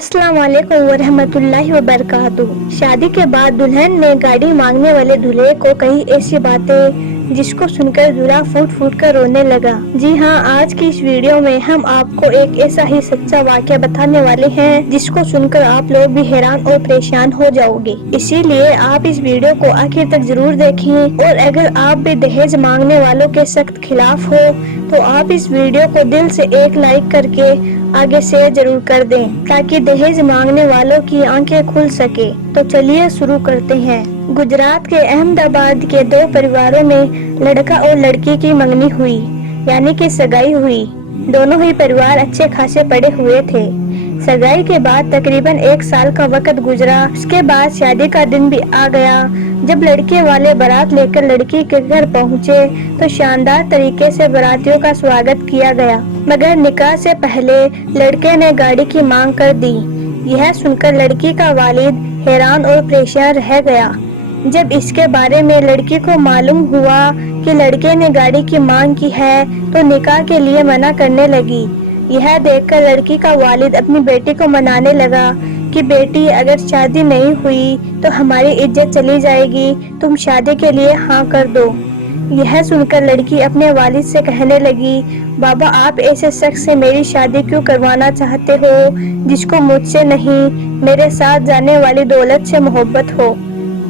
अस्सलाम वालेकुम वरहमतुल्लाहि वबरकातुहू। शादी के बाद दुल्हन ने गाड़ी मांगने वाले दूल्हे को कही ऐसी बातें जिसको सुनकर दूल्हा फूट फूट कर रोने लगा। जी हाँ, आज की इस वीडियो में हम आपको एक ऐसा ही सच्चा वाक़या बताने वाले हैं जिसको सुनकर आप लोग भी हैरान और परेशान हो जाओगे। इसीलिए आप इस वीडियो को आखिर तक जरूर देखें और अगर आप भी दहेज मांगने वालों के सख्त खिलाफ हो तो आप इस वीडियो को दिल से एक लाइक करके आगे शेयर जरूर कर दें ताकि दहेज मांगने वालों की आंखें खुल सके। तो चलिए शुरू करते हैं। गुजरात के अहमदाबाद के दो परिवारों में लड़का और लड़की की मंगनी हुई, यानी कि सगाई हुई। दोनों ही परिवार अच्छे खासे पढ़े हुए थे। सगाई के बाद तकरीबन 1 साल का वक्त गुजरा। उसके बाद शादी का दिन भी आ गया। जब लड़के वाले बारात लेकर लड़की के घर पहुंचे तो शानदार तरीके से बारातियों का स्वागत किया गया, मगर निकाह से पहले लड़के ने गाड़ी की मांग कर दी। यह सुनकर लड़की का वालिद हैरान और परेशान रह गया। जब इसके बारे में लड़की को मालूम हुआ कि लड़के ने गाड़ी की मांग की है तो निकाह के लिए मना करने लगी। यह देखकर लड़की का वालिद अपनी बेटी को मनाने लगा कि बेटी, अगर शादी नहीं हुई तो हमारी इज्जत चली जाएगी, तुम शादी के लिए हाँ कर दो। यह सुनकर लड़की अपने वालिद से कहने लगी, बाबा, आप ऐसे शख्स से मेरी शादी क्यों करवाना चाहते हो जिसको मुझसे नहीं, मेरे साथ जाने वाली दौलत से मोहब्बत हो।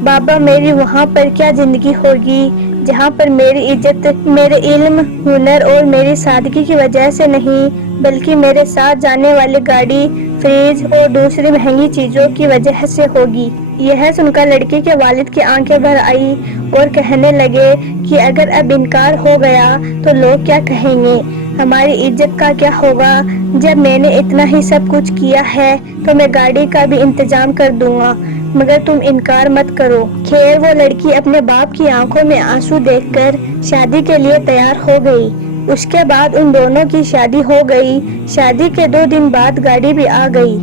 बाबा, मेरी वहाँ पर क्या जिंदगी होगी जहाँ पर मेरी इज्जत मेरे इल्म, हुनर और मेरी सादगी की वजह से नहीं, बल्कि मेरे साथ जाने वाली गाड़ी, फ्रिज और दूसरी महंगी चीजों की वजह से होगी। यह सुनकर लड़की के वालिद की आंखें भर आई और कहने लगे कि अगर अब इनकार हो गया तो लोग क्या कहेंगे, हमारी इज्जत का क्या होगा। जब मैंने इतना ही सब कुछ किया है तो मैं गाड़ी का भी इंतजाम कर दूंगा, मगर तुम इनकार मत करो। खैर, वो लड़की अपने बाप की आंखों में आंसू देखकर शादी के लिए तैयार हो गई। उसके बाद उन दोनों की शादी हो गई। शादी के 2 दिन बाद गाड़ी भी आ गई।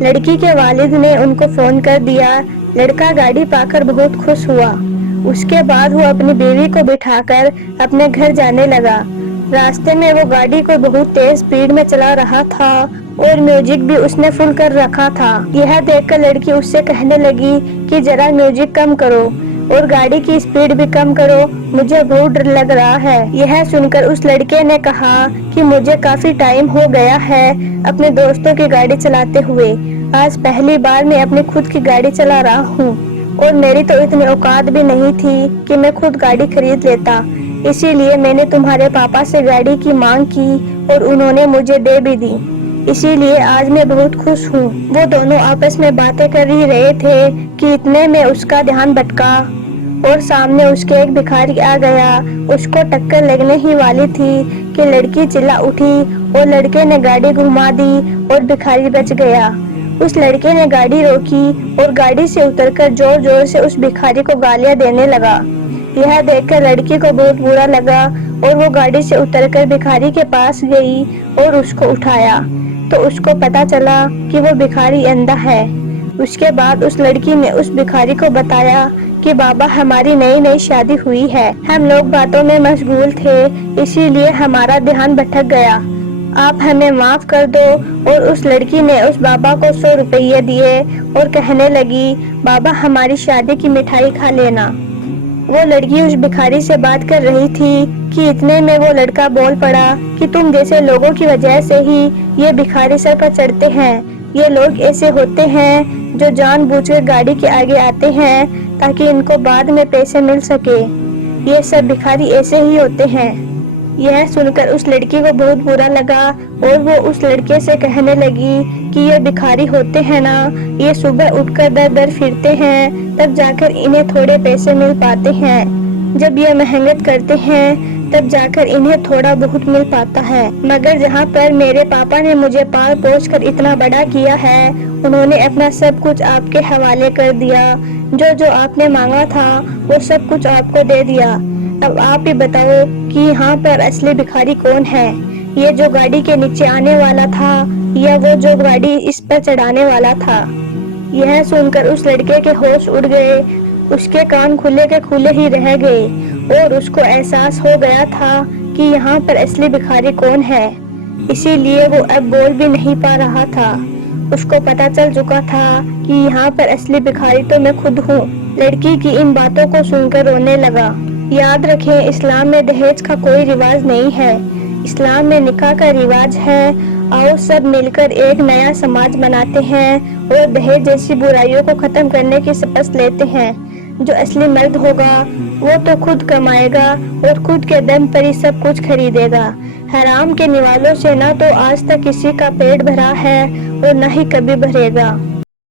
लड़की के वालिद ने उनको फोन कर दिया। लड़का गाड़ी पाकर बहुत खुश हुआ। उसके बाद वो अपनी बीवी को बिठाकर अपने घर जाने लगा। रास्ते में वो गाड़ी को बहुत तेज स्पीड में चला रहा था और म्यूजिक भी उसने फुल कर रखा था। यह देखकर लड़की उससे कहने लगी कि जरा म्यूजिक कम करो और गाड़ी की स्पीड भी कम करो, मुझे बहुत डर लग रहा है। यह सुनकर उस लड़के ने कहा कि मुझे काफी टाइम हो गया है अपने दोस्तों की गाड़ी चलाते हुए। आज पहली बार मैं अपनी खुद की गाड़ी चला रहा हूँ और मेरी तो इतनी औकात भी नहीं थी कि मैं खुद गाड़ी खरीद लेता। इसीलिए मैंने तुम्हारे पापा से गाड़ी की मांग की और उन्होंने मुझे दे भी दी। इसीलिए आज मैं बहुत खुश हूँ। वो दोनों आपस में बातें कर ही रहे थे कि इतने में उसका ध्यान भटका और सामने उसके एक भिखारी आ गया। उसको टक्कर लगने ही वाली थी कि लड़की चिल्ला उठी और लड़के ने गाड़ी घुमा दी और भिखारी बच गया। उस लड़के ने गाड़ी रोकी और गाड़ी से उतरकर जोर जोर से उस भिखारी को गालियां देने लगा। यह देखकर लड़की को बहुत बुरा लगा और वो गाड़ी से उतरकर भिखारी के पास गई और उसको उठाया तो उसको पता चला कि वो भिखारी अंधा है। उसके बाद उस लड़की ने उस भिखारी को बताया कि बाबा, हमारी नई नई शादी हुई है, हम लोग बातों में मशगूल थे, इसीलिए हमारा ध्यान भटक गया, आप हमें माफ कर दो। और उस लड़की ने उस बाबा को 100 रुपये दिए और कहने लगी, बाबा, हमारी शादी की मिठाई खा लेना। वो लड़की उस भिखारी से बात कर रही थी कि इतने में वो लड़का बोल पड़ा कि तुम जैसे लोगों की वजह से ही ये भिखारी सर पर चढ़ते हैं। ये लोग ऐसे होते हैं जो जानबूझकर गाड़ी के आगे आते हैं ताकि इनको बाद में पैसे मिल सके। ये सब भिखारी ऐसे ही होते हैं। यह सुनकर उस लड़की को बहुत बुरा लगा और वो उस लड़के से कहने लगी कि ये भिखारी होते हैं ना, ये सुबह उठकर दर दर फिरते हैं, तब जाकर इन्हें थोड़े पैसे मिल पाते हैं। जब ये मेहनत करते हैं तब जाकर इन्हें थोड़ा बहुत मिल पाता है। मगर जहाँ पर मेरे पापा ने मुझे पाल पोस कर इतना बड़ा किया है, उन्होंने अपना सब कुछ आपके हवाले कर दिया। जो जो आपने मांगा था वो सब कुछ आपको दे दिया। अब आप ही बताओ कि यहाँ पर असली भिखारी कौन है, ये जो गाड़ी के नीचे आने वाला था या वो जो गाड़ी इस पर चढ़ाने वाला था। यह सुनकर उस लड़के के होश उड़ गए। उसके कान खुले के खुले ही रह गए और उसको एहसास हो गया था कि यहाँ पर असली भिखारी कौन है। इसीलिए वो अब बोल भी नहीं पा रहा था। اس کو پتا چل چکا تھا کہ یہاں پر اصلی بھکاری تو میں خود ہوں۔ لڑکی کی ان باتوں کو سن کر رونے لگا۔ یاد رکھیں، اسلام میں دہیج کا کوئی رواج نہیں ہے۔ اسلام میں نکاح کا رواج ہے۔ آؤ سب مل کر ایک نیا سماج بناتے ہیں اور دہیج جیسی برائیوں کو ختم کرنے کی شپث لیتے ہیں۔ جو اصلی مرد ہوگا وہ تو خود کمائے گا اور خود کے دم پر ہی سب کچھ خریدے گا۔ حرام کے نوالوں سے نہ تو آج تک کسی کا پیٹ بھرا ہے اور نہ ہی کبھی بھرے گا۔